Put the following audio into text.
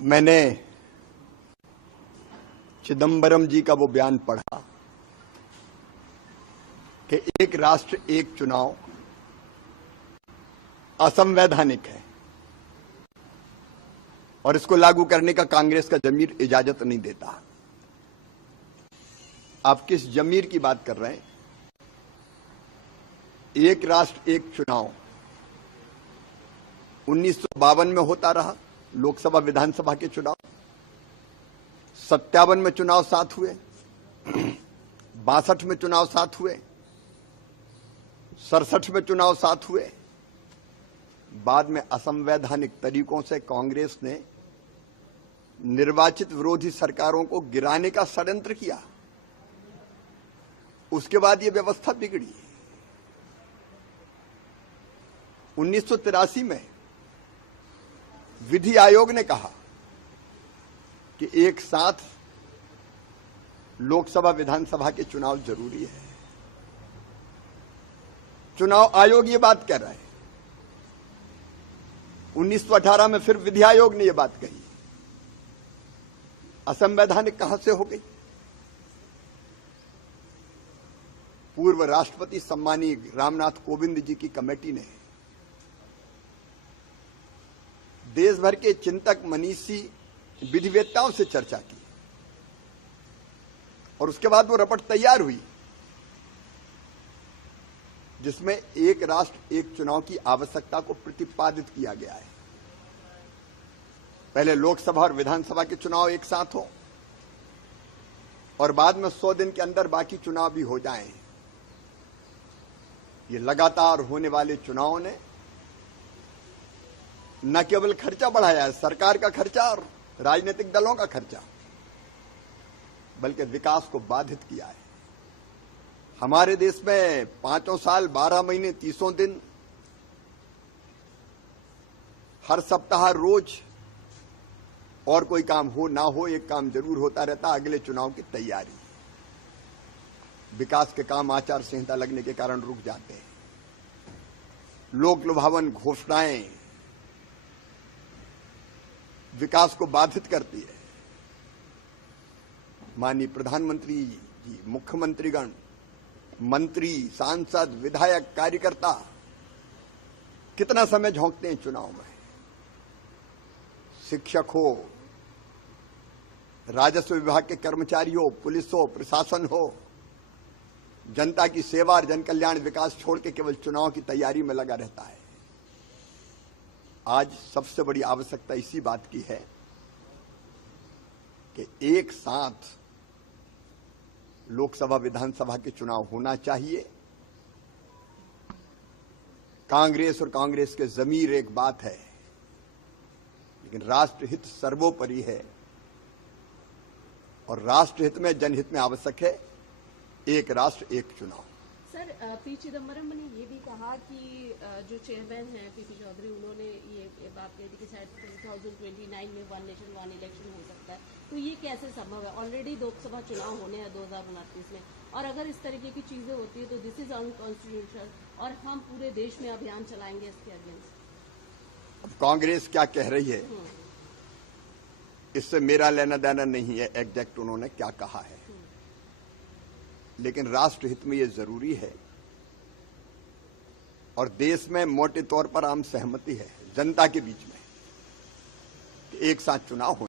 मैंने चिदंबरम जी का वो बयान पढ़ा कि एक राष्ट्र एक चुनाव असंवैधानिक है और इसको लागू करने का कांग्रेस का जमीर इजाजत नहीं देता। आप किस जमीर की बात कर रहे हैं? एक राष्ट्र एक चुनाव 1952 में होता रहा, लोकसभा विधानसभा के चुनाव 57 में चुनाव साथ हुए, 62 में चुनाव साथ हुए, 67 में चुनाव साथ हुए। बाद में असंवैधानिक तरीकों से कांग्रेस ने निर्वाचित विरोधी सरकारों को गिराने का षड्यंत्र किया। उसके बाद यह व्यवस्था बिगड़ी। 1983 में विधि आयोग ने कहा कि एक साथ लोकसभा विधानसभा के चुनाव जरूरी है। चुनाव आयोग ये बात कह रहा है। 1918 में फिर विधि आयोग ने यह बात कही। असंवैधानिक कहां से हो गई? पूर्व राष्ट्रपति सम्मानीय रामनाथ कोविंद जी की कमेटी ने देश भर के चिंतक मनीषी विधिवेत्ताओं से चर्चा की और उसके बाद वो रिपोर्ट तैयार हुई जिसमें एक राष्ट्र एक चुनाव की आवश्यकता को प्रतिपादित किया गया है। पहले लोकसभा और विधानसभा के चुनाव एक साथ हो और बाद में 100 दिन के अंदर बाकी चुनाव भी हो जाएं। ये लगातार होने वाले चुनावों ने न केवल खर्चा बढ़ाया है, सरकार का खर्चा और राजनीतिक दलों का खर्चा, बल्कि विकास को बाधित किया है। हमारे देश में 5 साल 12 महीने 30 दिन हर सप्ताह रोज और कोई काम हो ना हो एक काम जरूर होता रहता, अगले चुनाव की तैयारी। विकास के काम आचार संहिता लगने के कारण रुक जाते हैं। लोक लुभावन घोषणाएं विकास को बाधित करती है। माननीय प्रधानमंत्री जी, मुख्यमंत्रीगण, मंत्री, सांसद, विधायक, कार्यकर्ता कितना समय झोंकते हैं चुनाव में। शिक्षक हो, राजस्व विभाग के कर्मचारी हो, पुलिस हो, प्रशासन हो, जनता की सेवा और जन कल्याण विकास छोड़ के केवल चुनाव की तैयारी में लगा रहता है। आज सबसे बड़ी आवश्यकता इसी बात की है कि एक साथ लोकसभा विधानसभा के चुनाव होना चाहिए। कांग्रेस और कांग्रेस के जमीर एक बात है, लेकिन राष्ट्रहित सर्वोपरि है और राष्ट्रहित में जनहित में आवश्यक है एक राष्ट्र एक चुनाव। सर, पी चिदंबरम ने ये भी कहा कि जो चेयरमैन हैं पीपी चौधरी, उन्होंने ये बात कही थी कि शायद 2029 में वन नेशन वन इलेक्शन हो सकता है। तो ये कैसे संभव है? ऑलरेडी लोकसभा चुनाव होने हैं 2029 में, और अगर इस तरीके की चीजें होती है तो दिस इज अनकॉन्स्टिट्यूशनल और हम पूरे देश में अभियान चलाएंगे इसके अगेंस्ट। अब कांग्रेस क्या कह रही है इससे मेरा लेना देना नहीं है, एग्जैक्ट उन्होंने क्या कहा है, लेकिन राष्ट्रहित में यह जरूरी है और देश में मोटे तौर पर आम सहमति है जनता के बीच में कि एक साथ चुनाव हो।